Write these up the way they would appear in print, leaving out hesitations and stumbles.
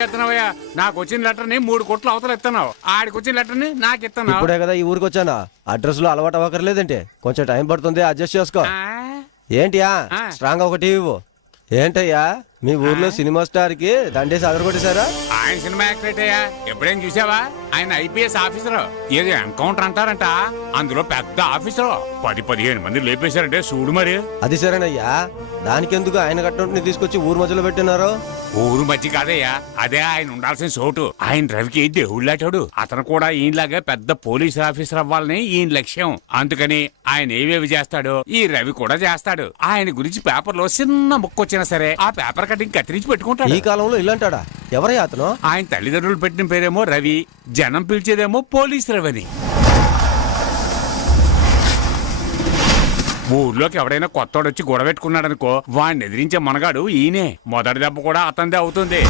నాకు వచ్చిన లెటర్ ని 3 కోట్ల అవతల ఇస్తున్నావు, ఆడికి వచ్చిన లెటర్ ని నాకు ఇస్తున్నావు. ఇప్పుడే కదా ఈ ఊరికి వచ్చానా, అడ్రస్ లో అలవాటు అవ్వకర్లేదంటే కొంచెం టైం పడుతుంది, అడ్జస్ట్ చేసుకో. ఏంటియా స్ట్రాంగ్ ఒక టీవీ ఏంటయ్యా మీ ఊర్లో సినిమా స్టార్ కి దండేసి అదరగొట్టేశారా? ఆయన సినిమా యాక్టర్ అయ్యా, ఎప్పుడైనా చూసావా? ఆయన ఐపీఎస్ ఆఫీసర్, ఏదో ఎన్కౌంటర్ అంటారంట, అందులో పెద్ద ఆఫీసర్ 10-15 మంది లేపేశారంటే చూడు మరి. అది సరేనయ్యా, దానికెందుకు ఆయన కట్టినట్టు తీసుకొచ్చి ఊరు మధ్యలో పెట్టినారు? ఊరు మధ్య కాదయ్యా, అదే ఆయన ఉండాల్సిన చోటు. ఆయన రవికి దేవుళ్ళాటాడు, అతను కూడా ఈయనలాగా పెద్ద పోలీస్ ఆఫీసర్ అవ్వాలని ఈయన లక్ష్యం. అందుకని ఆయన ఏవేవి చేస్తాడో ఈ రవి కూడా చేస్తాడు. ఆయన గురించి పేపర్ లో చిన్న ముక్క వచ్చినా సరే ఆ పేపర్ కటింగ్ కత్తిరించి పెట్టుకుంటాడు. ఈ కాలంలో ఇల్లంటాడా? ఎవరయ్యా అతను? ఆయన తల్లిదండ్రులు పెట్టిన పేరేమో రవి, జనం పిలిచేదేమో పోలీస్ రవి అని. ఊర్లోకి ఎవడైనా కొత్తోడు వచ్చి గొడవ పెట్టుకున్నాడనుకో, వాడిని ఎదిరించే మనగాడు ఈయనే. మొదటి దెబ్బ కూడా అతనిదే అవుతుంది.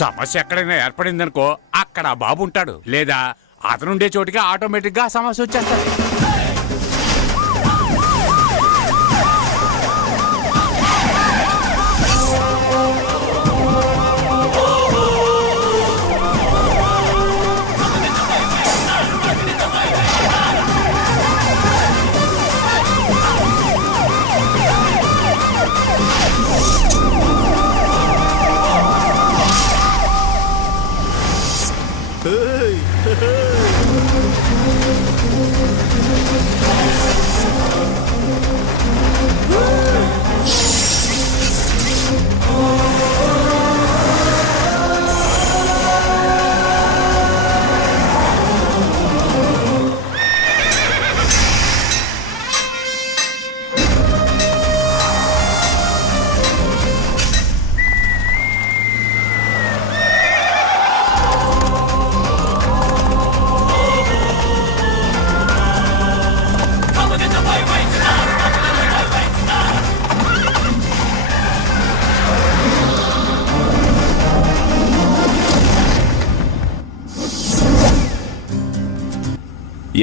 సమస్య ఎక్కడైనా ఏర్పడిందనుకో, అక్కడ ఆ బాబు ఉంటాడు, లేదా అతనుండే చోటికి ఆటోమేటిక్ గా సమస్య వచ్చేస్తాడు.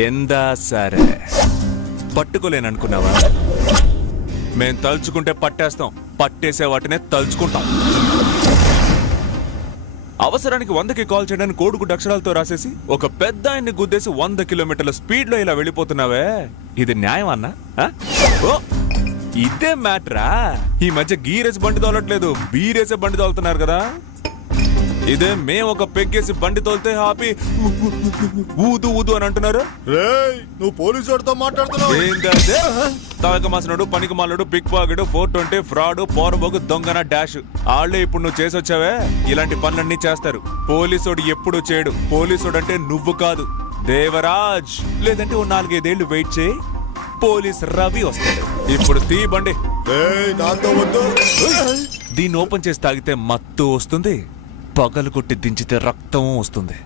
ఎందా సరే పట్టుకోలేననుకున్నావా? మేం తలుచుకుంటే పట్టేస్తాం, పట్టేసే వాటినే తలుచుకుంటాం. అవసరానికి 100కి కాల్ చేయడానికి కోడిగుడ్డు అక్షరాలతో రాసేసి ఒక పెద్ద ఆయన్ని గుద్దేసి 100 కిలోమీటర్ల స్పీడ్ లో ఇలా వెళ్ళిపోతున్నావే, ఇది న్యాయం అన్నా? ఓ ఇదే మ్యాటరా? ఈ మధ్య గీరేసి బండి తోలట్లేదు, బీరేసే బండి తోలుతున్నారు కదా. ఇదే మేము ఒక పెగ్గేసి బండి తోలితే ఆపి ఊదు ఊదు అని అంటున్నారు. నువ్వు పోలీసు వాడితో మాట్లాడుతున్నావు? తాగమాసనుడు, పనికి మాలడు, పిక్ పాకెట్, 420, ఫ్రాడ్, పోరబోగు, దొంగన డాష్ ఆళ్లే ఇప్పుడు నువ్వు చేసి వచ్చావే. ఇలాంటి పనులన్నీ చేస్తారు. పోలీసుడు ఎప్పుడు చేయడు. పోలీసుడు అంటే నువ్వు కాదు, దేవరాజ్. లేదంటే ఓ 4-5 ఏళ్లు వెయిట్ చేయి, పోలీస్ రవి వస్తాడు. ఇప్పుడు తీ బండి. దీన్ని ఓపెన్ చేసి తాగితే మత్తు వస్తుంది, పగలు కొట్టి దించితే రక్తం వస్తుంది.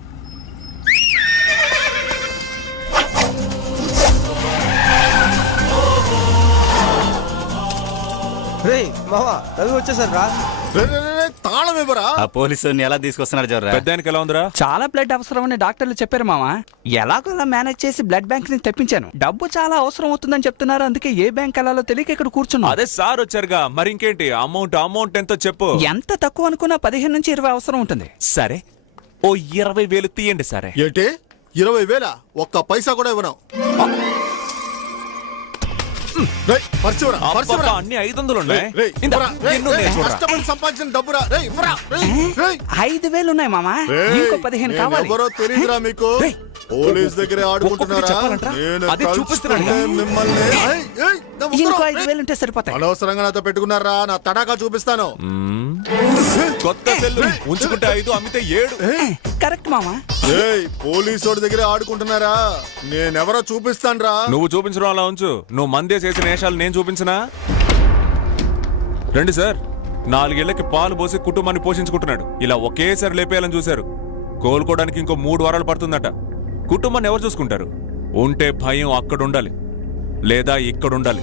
తాళం ఇవ్వరా? ఆ పోలీసుని ఎలా తీసుకొస్తున్నారు జర్రా? పెద్దానికి ఎలా ఉందిరా? చాలా బ్లడ్ అవసరం అని డాక్టర్లు చెప్పారు మామా. ఎలాగోలా మేనేజ్ చేసి బ్లడ్ బ్యాంక్ ని తెప్పించాను. డబ్బు చాలా అవసరం అవుతుందని చెప్తున్నారు, అందుకే ఏ బ్యాంక్ వెళ్ళాలో తెలియక ఇక్కడ కూర్చున్నా. అదే సార్ వచ్చారుగా, మరి ఇంకేంటి? అమౌంట్ ఎంతో చెప్పు. ఎంత తక్కువ అనుకున్నా 15 నుంచి 20 అవసరం ఉంటుంది. సరే, ఓ 20,000 తీయండి. సరే ఏంటి 20,000? ఒక్క పైసా కూడా ఇవ్వను. అన్ని 500 ఉన్నాయి. సంపాదించిన డబ్బురా. 5,000 ఉన్నాయి మామా, ఇంకో 15 కావాలి. ఎవరో తెలియదురా మీకు? పోలీస్ దగ్గరే ఆడుకుంటున్నారా? ఇంకో 5,000 ఉంటే సరిపోతాయి. అనవసరంగా నాతో పెట్టుకున్నారా? నా తడాకా చూపిస్తాను. కొత్త సెల్లు ఉంచుకుంటే 5, అమ్మితే 7. కరెక్ట్ మామా. పోలీసు వాడి దగ్గర ఆడుకుంటున్నారా? నేనెవరో చూపిస్తాను రా. నువ్వు చూపించడం అలా ఉంచు, నువ్వు మందే చేసిన వేషాలు నేను చూపించనా? రండి సార్. 4 ఏళ్లకి పాలు పోసి కుటుంబాన్ని పోషించుకుంటున్నాడు. ఇలా ఒకేసారి లేపేయాలని చూశారు. కోలుకోవడానికి ఇంకో 3 వారాలు పడుతుందట. కుటుంబాన్ని ఎవరు చూసుకుంటారు? ఉంటే భయం అక్కడ ఉండాలి, లేదా ఇక్కడ ఉండాలి.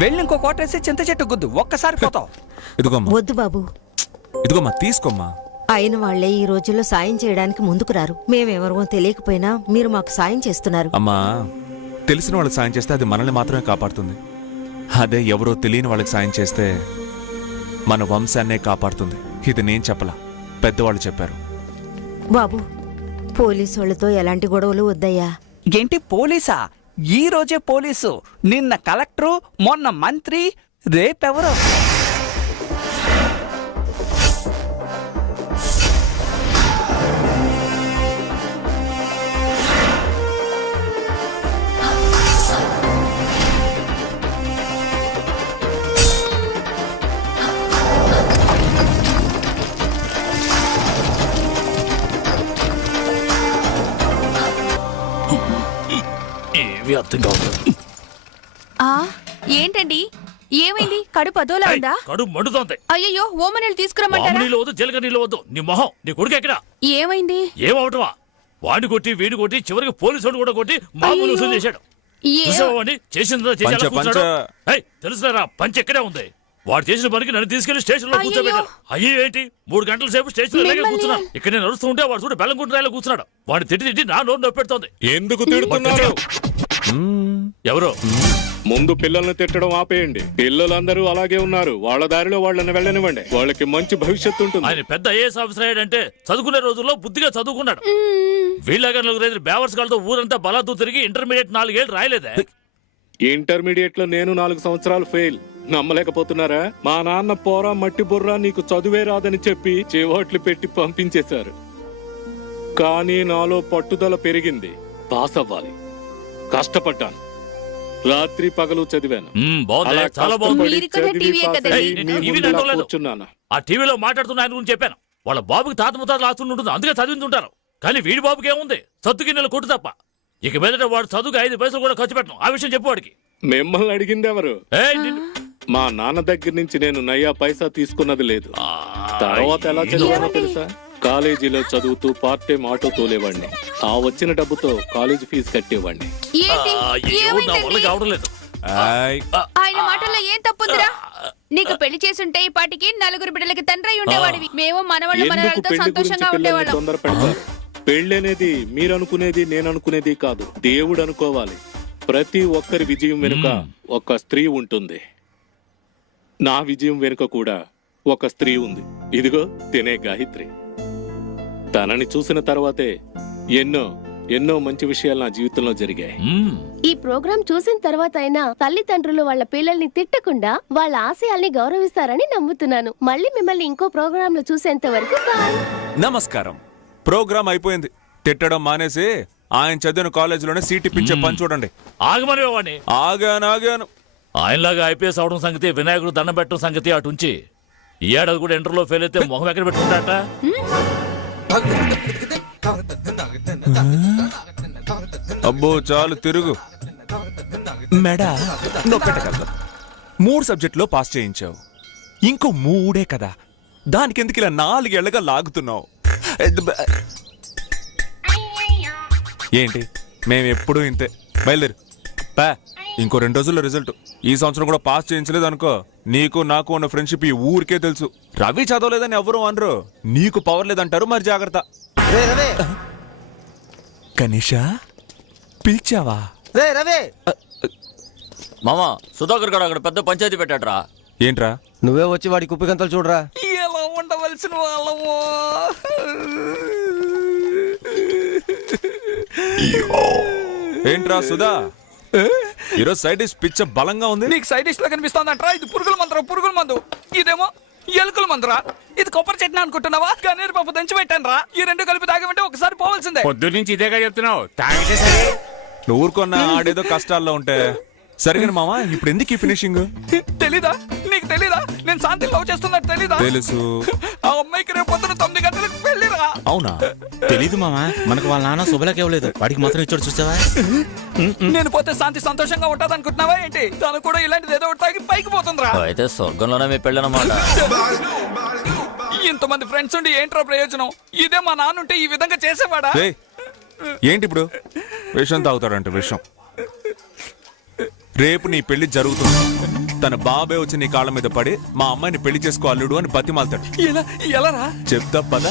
వెళ్ళి ఇంకో కోటేసి చింత చెట్టు గుద్దు, ఒక్కసారి పోతావు. ఇదిగోమ్మా. వద్దు బాబు. ఇదిగోమ్మా, తీసుకోమ్మా. అయిన వాళ్లే ఈ రోజుల్లో సాయం చేయడానికి ముందుకు రారు. మేమెవరో తెలియకపోయినా మీరు మాకు సాయం చేస్తున్నారు. అమ్మా, తెలిసిన వాళ్ళకి సాయం చేస్తే అది మనల్ని మాత్రమే కాపాడుతుంది. అదే ఎవరో తెలియని వాళ్ళకి సాయం చేస్తే మన వంశాన్నే కాపాడుతుంది. ఇది నేను చెప్పలా, పెద్దవాళ్ళు చెప్పారు. బాబు పోలీసు వాళ్ళతో ఎలాంటి గొడవలు వద్దయ్యా. ఏంటి పోలీసా? ఈ రోజే పోలీసు, నిన్న కలెక్టరు, మొన్న మంత్రి, రేపెవరో. ఏంటండి ఏమైంది? కడుపు అదోలా ఉందా? కడుపు మండుతోంది. అయ్యో ఓమనీళ్ళు తీసుకురమ్మంటారా? నీళ్ళు వద్దు, జీలక నీళ్ళు వద్దు. నీ మొహం, నీ కొడుకు ఎక్కడ? ఏమైంది? ఏమవటమా? వాడిని కొట్టి వీడిని కొట్టి చివరికి పోలీసు కూడా కొట్టి మామూలు వసూలు చేశాడు. చూసావాడిని చేసిందో చేసి అలా కూర్చున్నాడు. ఏయ్, తెలుసులేరా, పంచ్ ఎక్కడే ఉంది. వాడు చేసిన పనికి నన్ను తీసుకెళ్లి స్టేషన్ లో కూర్చోబెట్టారు. అయ్యో ఏంటి, 3 గంటల సేపు స్టేషన్ లో అలాగే కూర్చున్నాను. ఇక్కడ నేను నడుస్తూ ఉంటే వాడు చూడు బెల్లంకుంటున్నాయిలో కూర్చున్నాడు. వాడిని తిట్టి నా నోరు నొప్పెడుతోంది. ఎందుకు తిడుతున్నారు? ఎవరో ముందు పిల్లల్ని తిట్టడం ఆపేయండి. పిల్లలందరూ అలాగే ఉన్నారు, వాళ్ళ దారిలో వాళ్ళని వెళ్ళనివ్వండి. వాళ్ళకి మంచి భవిష్యత్తు ఉంటుంది. ఆయన పెద్ద ఐఏఎస్ ఆఫీసర్ అయ్యాడంటే చదువుకునే రోజుల్లో బుద్ధిగా చదువుకున్నాడు. వీళ్ళగా 4 బేవర్స్ గాలతో ఊరంతా బలాతూ తిరిగి ఇంటర్మీడియట్ 4 ఏళ్ళు రాయలేదే. ఇంటర్మీడియట్ లో నేను 4 సంవత్సరాలు ఫెయిల్. నమ్మలేకపోతున్నారా? మా నాన్న పోరా మట్టి బుర్రా నీకు చదువే రాదని చెప్పి చివాట్లు పెట్టి పంపించేశారు. కానీ నాలో పట్టుదల పెరిగింది. పాస్ అవ్వాలి. కష్టపడ్డాను, రాత్రి పగలు చదివాను. బాగుంది, చాలా బాగుంది. మీరు కూడా టీవీయే కదండి. కూర్చున్నాను. ఆ టీవీలో మాట్లాడుతున్న ఆయన గురించి చెప్పాను. వాళ్ళ బాబుకి తాత ముత్తాతలు ఆస్తులు ఉంటుంది, అందుకే చదివించుంటారు. కానీ వీడి బాబుకి ఏముంది? సత్తు గిన్నెలు కొట్టు తప్ప. ఇక మీదట వాడు చదువుకి 5 పైసలు కూడా ఖర్చు పెట్టను. ఆ విషయం చెప్పు వాడికి. మిమ్మల్ని అడిగింది ఎవరు? మా నాన్న దగ్గర నుంచి నేను నయ్యా పైసా తీసుకున్నది లేదు. తర్వాత ఎలా చదివానో తెలుసా? కాలేజీలో చదువుతూ పార్ట్ టైం ఆటో తోలేవాడిని. ఆ వచ్చిన డబ్బుతో కాలేజీ ఫీజు కట్టేవాడిని. కావడం లేదు. ఆయన మాటల్లో ఏం తప్పుందిరా? నీకు పెళ్లి చేసుంటే ఈ పాటికి 4 బిడ్డలకి తండ్రి ఉండేవాడివి. మేము మనవాళ్ళ మనవరాలతో సంతోషంగా ఉండేవాళ్ళం. తొందర పెడతారు. పెళ్లి అనేది మీరు అనుకునేది నేను అనుకునేది కాదు, దేవుడు అనుకోవాలి. ప్రతి ఒక్కరి విజయం వెనుక ఒక స్త్రీ ఉంటుంది. నా విజయం వెనుక కూడా ఒక స్త్రీ ఉంది. ఇదిగో తినే గాయత్రి. తనని చూసిన తర్వాతే ఎన్నో ఎన్నో మంచి విషయాలు నా జీవితంలో జరిగాయి. ఈ ప్రోగ్రాం చూసిన తర్వాత అయినా తల్లిదండ్రులు వాళ్ళ పిల్లల్ని తిట్టకుండా వాళ్ళ ఆశయాల్ని గౌరవిస్తారని నమ్ముతున్నాను. మళ్ళీ మిమ్మల్ని ఇంకో ప్రోగ్రామ్ లో చూసేంత వరకు బాయ్. నమస్కారం. ప్రోగ్రామ్ అయిపోయింది. తిట్టడం మానేసి ఆయన చదివిన కాలేజీలోనే సీట్ ఇప్పించే పని చూడండి. ఆగమని వాడిని. ఆగాను. ఆయనలాగా ఐపీఎస్ అవడం సంగతి, వినాయకుడు దండం పెట్టడం సంగతి అటు ఉంచి, ఈ ఏడాది కూడా ఇంటర్లో ఫెయిల్ అయితే మొహం ఎక్కడ పెట్టుకుంటాట? అబ్బో చాలు తిరుగు. మెడా నొప్పెట్టగలదు. 3 సబ్జెక్టులో పాస్ చేయించావు, ఇంకో 3 కదా. దానికి ఎందుకు ఇలా 4 ఏళ్లుగా లాగుతున్నావు? ఏంటి, మేము ఎప్పుడూ ఇంతే. బయలుదేరు పా. ఇంకో 2 రోజుల్లో రిజల్ట్. ఈ సంవత్సరం కూడా పాస్ చేయించలేదు అనుకో, నీకు నాకు ఉన్న ఫ్రెండ్షిప్ ఈ ఊరికే తెలుసు. రవి చదవలేదని ఎవరు అనరు, నీకు పవర్ లేదంటారు. మరి జాగ్రత్త. కనీషా పిలిచావా? మామా సుధాకర్ గారు అక్కడ పెద్ద పంచాయతీ పెట్టాడ్రా. ఏంట్రా? నువ్వే వచ్చి వాడి కుప్పి గంతలు చూడరా. ఎలా ఉండవలసిన వాళ్ళము. ఏంట్రా సుధా, ఈరోజు సైడ్ డిష్ పిచ్చ బలంగా ఉంది. నీకు సైడ్ డిష్ లా కనిపిస్తోందంట్రా? ఇది పురుగుల మందురా. ఇదేమో ఎలుకల మందురా. ఇది కొబ్బరి చట్నీ అనుకుంటున్నావా? గన్నేరు పప్పు దంచి పెట్టాను రా. ఈ 2 కలిపి తాగమంటే ఒకసారి పోవాల్సిందే. పొద్దు నుంచి ఇదేగా చెప్తున్నావు. తాగితే సరే. నువ్వు ఊరుకున్నా, ఆడేదో కష్టాల్లో ఉంటే. సరిగ్గా మామా, ఇప్పుడు ఎందుకు ఈ ఫినిషింగ్? తెలీదా? నీకు తెలీదా? నేను శాంతి లవ్ చేస్తున్నట్టు తెలీదా? తెలుసు. ఆ అమ్మాయికి రేపు పొద్దున 9 గంటలకు పెళ్లిరా. అవునా? తెలీదు మామా, మనకు వాళ్ళ నాన్న శుభలకి ఇవ్వలేదు, వాడికి మాత్రం ఇచ్చాడు. చూసావా? నేను పోతే శాంతి సంతోషంగా ఉంటది అనుకుంటున్నావా ఏంటి? తను కూడా ఇలాంటిది ఏదో ఒకటి తాగి పైకి పోతుందిరా. అయితే స్వర్గంలోనే మీ పెళ్ళనమాట. ఇంతమంది ఫ్రెండ్స్ ఉండి ఏంట్రా ప్రయోజనం? ఇదే మా నాన్న ఉంటే ఈ విధంగా చేసేవాడా? ఏంటి ఇప్పుడు విషం తాగుతాడంట? విషం. రేపు నీ పెళ్లి జరుగుతుంది. తన బాబే వచ్చి నీ కాళ్ళ మీద పడి మా అమ్మాయిని పెళ్లి చేసుకో అల్లుడు అని బతిమాలతాడు. ఎలారా? చెప్తా పద.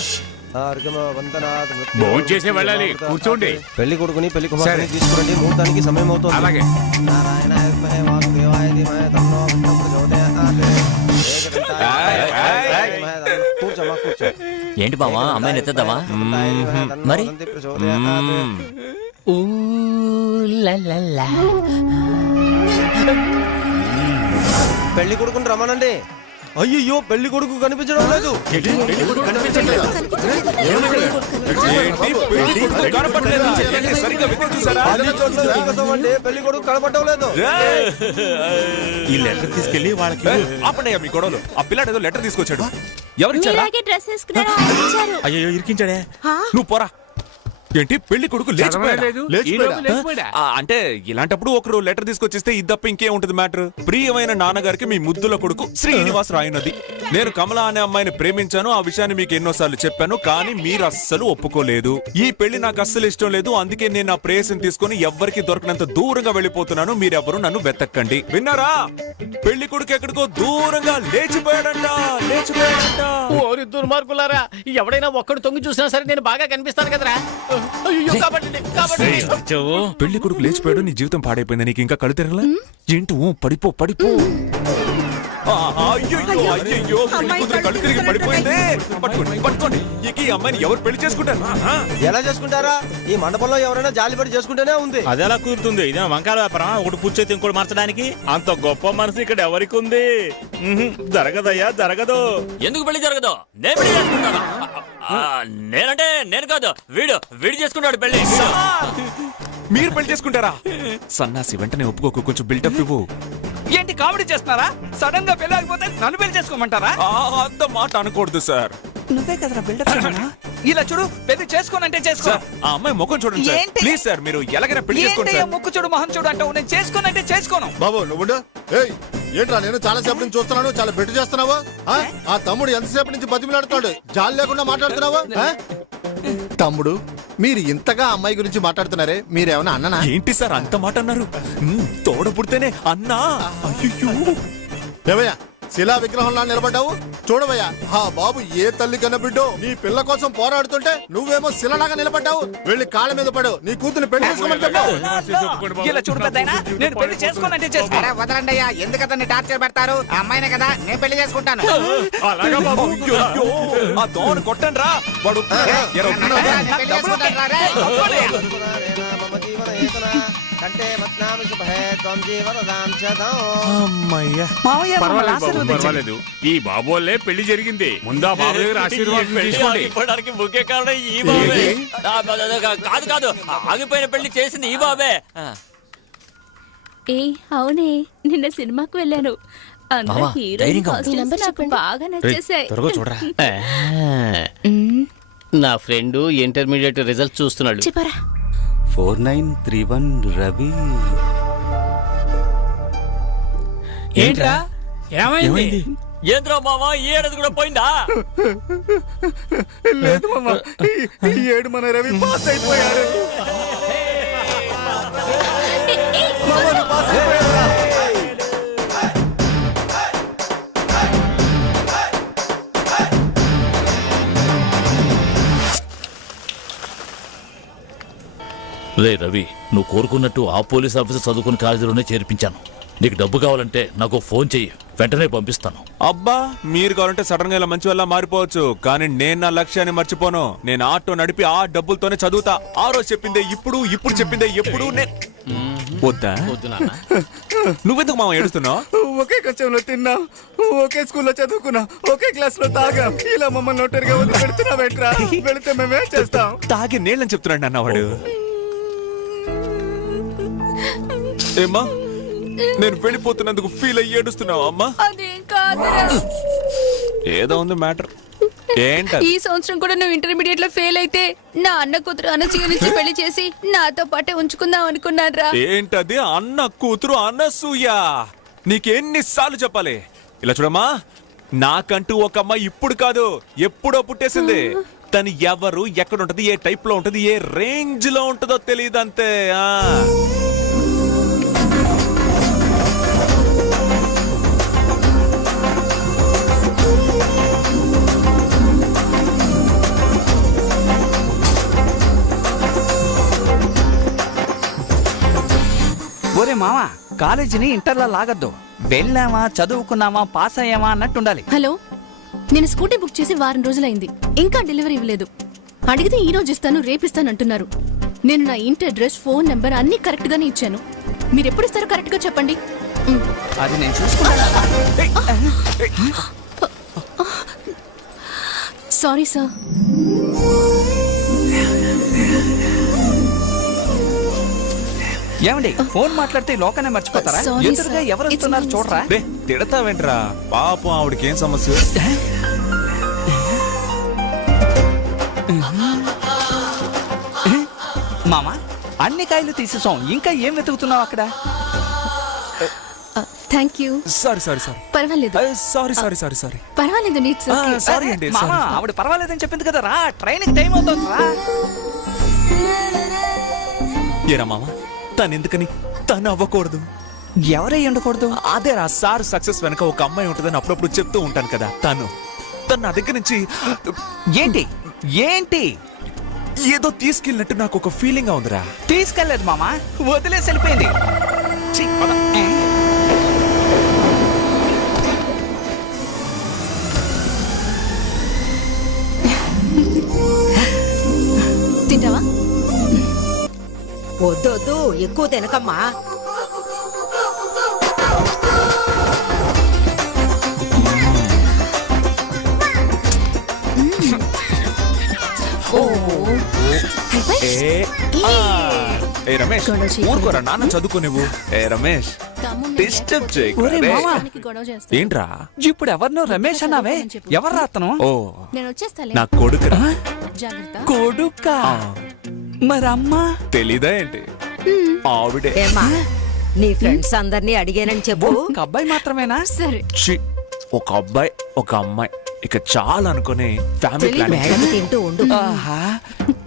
భోజనం చేసే వెళ్ళాలి, కూర్చోండి. పెళ్లి కొడుకుని పెళ్లి కుమార్తెని తీసుకురండి, ముహూర్తానికి సమయం అవుతుంది. అలాగే. నారాయణాయ విద్మహే వాసుదేవాయ ధీమహి తన్నో విష్ణుః ప్రచోదయాత్. కూర్చోమ్మా కూర్చో. ఏంటి బావా అమ్మాయిని ఎత్తద్దామా మరి పెళ్లి కొడుకుని రమ్మనండి. అయ్యో పెళ్లి కొడుకు కనిపించడం లేదు. పెళ్లి కొడుకు కనపడటం లేదు. ఈ లెటర్ తీసుకెళ్లి వాళ్ళకి ఆపండి మీ గొడవలు. ఆ పిల్లాడు ఏదో లెటర్ తీసుకొచ్చాడు. ఎవరిచ్చారా? అయ్యో ఇరికించాడే. నువ్వు పోరా. ఏంటి పెళ్లి కొడుకు అంటే ఇలాంటప్పుడు ఒకరు లెటర్ తీసుకొచ్చిస్తే ఇద్దప్ప ఇంకేం ఉంటుంది మ్యాటర్. ప్రియమైన నాన్నగారికి మీ ముద్దుల కొడుకు శ్రీనివాస్ రాయినది. నేను కమల అనే అమ్మాయిని ప్రేమించాను. ఆ విషయాన్ని మీకు ఎన్నోసార్లు చెప్పాను, కానీ మీరు అస్సలు ఒప్పుకోలేదు. ఈ పెళ్లి నాకు అస్సలు ఇష్టం లేదు. అందుకే నేను నా ప్రేయసిని తీసుకుని ఎవ్వరికి దొరకనంత దూరంగా వెళ్ళిపోతున్నాను. మీరెవ్వరు నన్ను వెతక్కండి. విన్నారా? పెళ్లి కొడుకు ఎక్కడికో దూరంగా లేచిపోయాడంట. ఓరి దుర్మార్గులారా, ఎవడైనా ఒక్కడు తొంగి చూసినా సరే నేను బాగా కనిపిస్తాను కదరా. పెళ్లి కొడుకు లేచిపోయాడు. నీ జీవితం పాడైపోయింది. నీకు ఇంకా కళ్ళు తెరలా? ఏంటి పడిపో పడిపో. అయ్యో పెళ్లి కూతురు కళ్ళు తిరిగి పడిపోయింది. పట్టుకోండి. ఈ అమ్మాయిని ఎవరు పెళ్లి చేసుకుంటారు? ఎలా చేసుకుంటారా? ఈ మండపంలో ఎవరైనా జాలిపడి చేసుకుంటేనే ఉంది. అది ఎలా కుదురుతుంది? ఇదే వంకాయ వ్యాపారం. ఒకటి పుచ్చేది ఇంకోటి మార్చడానికి అంత గొప్ప మనసు ఇక్కడ ఎవరికి ఉంది? జరగదయ్యా, జరగదు. ఎందుకు పెళ్లి జరగదు? నేను పెళ్లి చేసుకుంటాను. నేనంటే నేను కాదు, వీడు చేసుకుంటాడు పెళ్లి. మీరు పెళ్లి చేసుకుంటారా? సన్నాసి వెంటనే ఒప్పుకోకు. కొంచెం బిల్డప్ ఇవ్వు. ఏంటి కామెడీ చేస్తున్నారా? సడన్ గా పెళ్లి ఆగిపోతే నన్ను పెళ్లి చేసుకోమంటారా? అంత మాట అనకూడదు సార్. నువ్వే కదరా బిల్డప్. ఇలా చూడు, పెళ్లి చేసుకోనంటే చేసుకో. ఆ అమ్మాయి ముఖం చూడండి సార్. ప్లీజ్ సార్, మీరు ఎలాగైనా పెళ్లి చేసుకోండి సార్. ముక్కు చూడు మొహం చూడు అంటావు. నేను చేసుకోనంటే చేసుకోను. బాబు నువ్వు ఏంట్రా? నేను చాలా సేపు నుంచి చూస్తున్నాను. చాలా బెట్టు చేస్తున్నావా? ఆ తమ్ముడు ఎంతసేపు నుంచి బతిమిలాడుతున్నాడు. జాలి లేకుండా మాట్లాడుతున్నావా? తమ్ముడు, మీరు ఇంతగా అమ్మాయి గురించి మాట్లాడుతున్నారే, మీరేమన్నా అన్ననా? ఏంటి సార్ అంత మాట అన్నారు? తోడ పుడితేనే అన్నా? అయ్యో ఏవయ్యా, శిలా విగ్రహంలా నిలబడ్డావు. చూడవయ్యా, ఆ బాబు ఏ తల్లి కన్న బిడ్డో నీ పిల్ల కోసం పోరాడుతుంటే నువ్వేమో శిలలాగా నిలబడ్డావు. వెళ్ళి కాళ్ళ మీద పడు. నీ కూతురు పెళ్లి చేసుకోమని చెప్పావు. ఇలా చూడు పెద్దయినా, నేను పెళ్లి చేసుకోనంటే చేసుకో. వదలండి అయ్యా, ఎందుకు అతన్ని టార్చర్ పెడతారు? అమ్మాయినే కదా, నేను పెళ్లి చేసుకుంటాను. ఆ దోమను కొట్టండి రా. వాడు పర్వాలేదు. ఈ బాబు వల్లే పెళ్లి జరిగింది. ముందా బాబు దగ్గర ఆశీర్వాదం తీసుకోండి. ముఖ్య కారణం ఈ బాబే. కాదు ఆగిపోయిన పెళ్లి చేసింది ఈ బాబే. అవునే, నిన్న సినిమాకు వెళ్ళాను. బాగా నచ్చేసాయి. చూడరా. నా ఫ్రెండ్ ఇంటర్మీడియట్ రిజల్ట్ చూస్తున్నాడు. చెప్పరా? 4931 రవి. ఏంట్రా ఏమైంది? ఏంద్రా మామ, ఈ ఏడాది కూడా పోయిందా? లేదు మామ, ఈ ఏడు మన రవి పాస్ అయిపోయాడు. రే రవి, నువ్వు కోరుకున్నట్టు ఆ పోలీస్ ఆఫీసర్ చదువుకుని కాలేజీలోనే చేర్పించాను. నీకు డబ్బు కావాలంటే నాకు ఫోన్ చెయ్యి, వెంటనే పంపిస్తాను. అబ్బా, మీరు కావాలంటే సడన్ గా ఇలా మంచి వల్ల మారిపోవచ్చు, కానీ నేను నా లక్ష్యాన్ని మర్చిపోను. నేను ఆటో నడిపి ఆ డబ్బులతోనే చదువుతా. ఆ రోజు చెప్పిందే ఇప్పుడు చెప్పిందే ఎప్పుడు. వద్దా? నువ్వెందుకు మామ ఏడుస్తున్నావు? ఒకే కచ్చంలో తిన్నా, ఒకే స్కూల్లో చదువుకున్నా, ఒకే క్లాస్ లో తాగా. ఇలా మమ్మల్ని ఒంటరిగా వదిలి పెడుతున్నావేంట్రా? వెళితే మేమేం చేస్తాం? తాగి నీళ్ళని చెప్తున్నాడు అన్నవాడు. ఏమ్మా, నేను వెళ్ళిపోతున్నందుకు ఫీల్ అయ్యి ఏడుస్తున్నావా అమ్మా? ఏదో ఉంది మ్యాటర్. ఏంటది? ఈ సంవత్సరం కూడా నువ్వు ఇంటర్మీడియట్ లో ఫెయిల్ అయితే నా అన్న కూతురు అనసూయ నుంచి పెళ్లి చేసి నాతో పాటే ఉంచుకుందాం అనుకున్నాడ్రా. ఏంటది? అన్న కూతురు అనసూయ? నీకెన్నిసార్లు చెప్పాలి? ఇలా చూడమ్మా, నాకంటూ ఒక అమ్మాయి ఇప్పుడు కాదు ఎప్పుడో పుట్టేసింది. తను ఎవరు, ఎక్కడ ఉంటది, ఏ టైప్ లో ఉంటది, ఏ రేంజ్ లో ఉంటుందో తెలియదు అంతే. ఒరే మామ, కాలేజీని ఇంటర్లా లాగద్దు. వెళ్ళామా చదువుకున్నామా పాస్ అయ్యామా అన్నట్టు ఉండాలి. హలో, నేను స్కూటీ బుక్ చేసి వారం రోజులైంది, ఇంకా డెలివరీ ఇవ్వలేదు. అడిగితే ఈ రోజు ఇస్తాను, రేపిస్తాను అంటున్నారు. నేను నా ఇంటి అడ్రస్, ఫోన్ నెంబర్ అన్ని కరెక్ట్ గానే ఇచ్చాను. మీరు ఎప్పుడు ఇస్తారో కరెక్ట్ గా చెప్పండి. అది నేను చూసుకుంటాను. Sorry sir. ఏమండి, ఫోన్ మాట్లాడితే లోకానే మర్చిపోతారా? Sorry, ఎదురుగా sir. ఎవరు It's వస్తున్నారు me, చూడరా? తిడతావేంట్రా పాపం, ఆవిడకి ఏం సమస్య? మామా, అన్ని కాయలు తీసేసాం, ఇంకా ఏం వెతుకుతున్నావు అక్కడ? Thank you. Sorry sorry sorry పర్వాలేదు. సారీ సారీ సారీ సారీ పర్వాలేదు, నీట్స్ ఓకే. సారీ అండి. మామా, ఆవిడ పర్వాలేదని చెప్పింది కదా, రా, ట్రైన్ కి టైం అవుతుంది రా. ఏరా మామ, తను ఎందుకని తను అవ్వకూడదు? ఎవరై ఉండకూడదు? అదేరా, సార్ సక్సెస్ వెనక ఒక అమ్మాయి ఉంటుందని అప్పుడప్పుడు చెప్తూ ఉంటాను కదా. తను నా దగ్గర నుంచి ఏంటి ఏంటి ఏదో తీసుకెళ్ళినట్టు నాకు ఒక ఫీలింగ్ ఉందిరా. తీసుకెళ్లేదు మామా, వదిలేసి వెళ్ళిపోయింది. ఛీ, పద. తింటావా? వద్దొద్దు, ఎక్కువ తినకమ్మా. ఏ రమేష్, ఊరుకోరా, నాన్న చదువుకో నువ్వు. ఏ రమేష్, డిస్టర్బ్ ఒరే మామా, చేయకు. ఏంట్రా ఇప్పుడు ఎవరినో రమేష్ అన్నావే, ఎవరు రాతను? ఓ, నేను వచ్చేస్తాలే. నా కొడుకురా. జాగ్రత్త. కొడుకా? మరి అమ్మా తెలీదా ఏంటి? ఆవిడే. ఏమ్మా, నీ ఫ్రెండ్స్ అందరినీ అడిగానని చెప్పు. ఒక అబ్బాయి మాత్రమేనా? సరే. ఛీ, ఒక అబ్బాయి ఒక అమ్మాయి ఇక చాలా అనుకుని ఫ్యామిలీ మేడకి ప్లానింగ్. తింటూ ఉండు. ఆహా,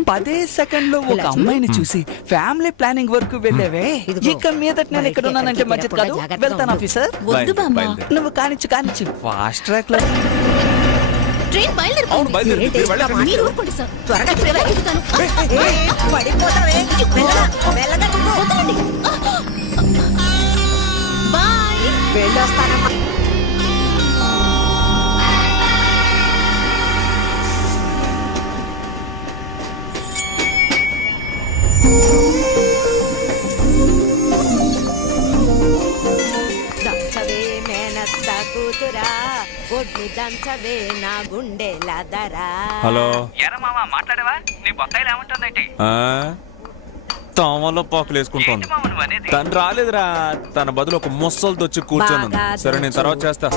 10 సెకండ్లో ఒక అమ్మాయిని చూసి ఫ్యామిలీ ప్లానింగ్ వరకు వెళ్ళేవే. ఇదిగో, ఇక మీదట నేను ఇక్కడ ఉన్నానంటే మంచిది కాదు. జాగ్రత్తగా వెళ్తాను ఉండు. ఆఫీసర్. వద్దు బామ్మ. నువ్వు కానిచ్చు ఫాస్ట్ ట్రాక్ లో. ట్రైన్ అవును, బయలుదేరుతుంది. బయలుదేరి ఏంటి, మీరు వెళ్ళకండి. మీరు ఊరుకోండి సార్. త్వరగా ఎలా ఎక్కుతాను? పడిపోతావే. మెల్లగా దిగు. వదలండి. బాయ్. వెళ్ళొస్తానమ్మా. దంచవే మేనత్త కూతురా, ఒడ్లు దంచవే నా గుండె లదరా. హలో, ఎరా మామ, మాట్లాడవా? నీ బొత్తాయిలు ఏమంటుందేంటి? తమలో పాకులు వేసుకుంటోంది. తను రాలేదురా, తన బదులు ఒక ముసలితో వచ్చి కూర్చొని ఉంది. సరే, నేను తర్వాత చేస్తా.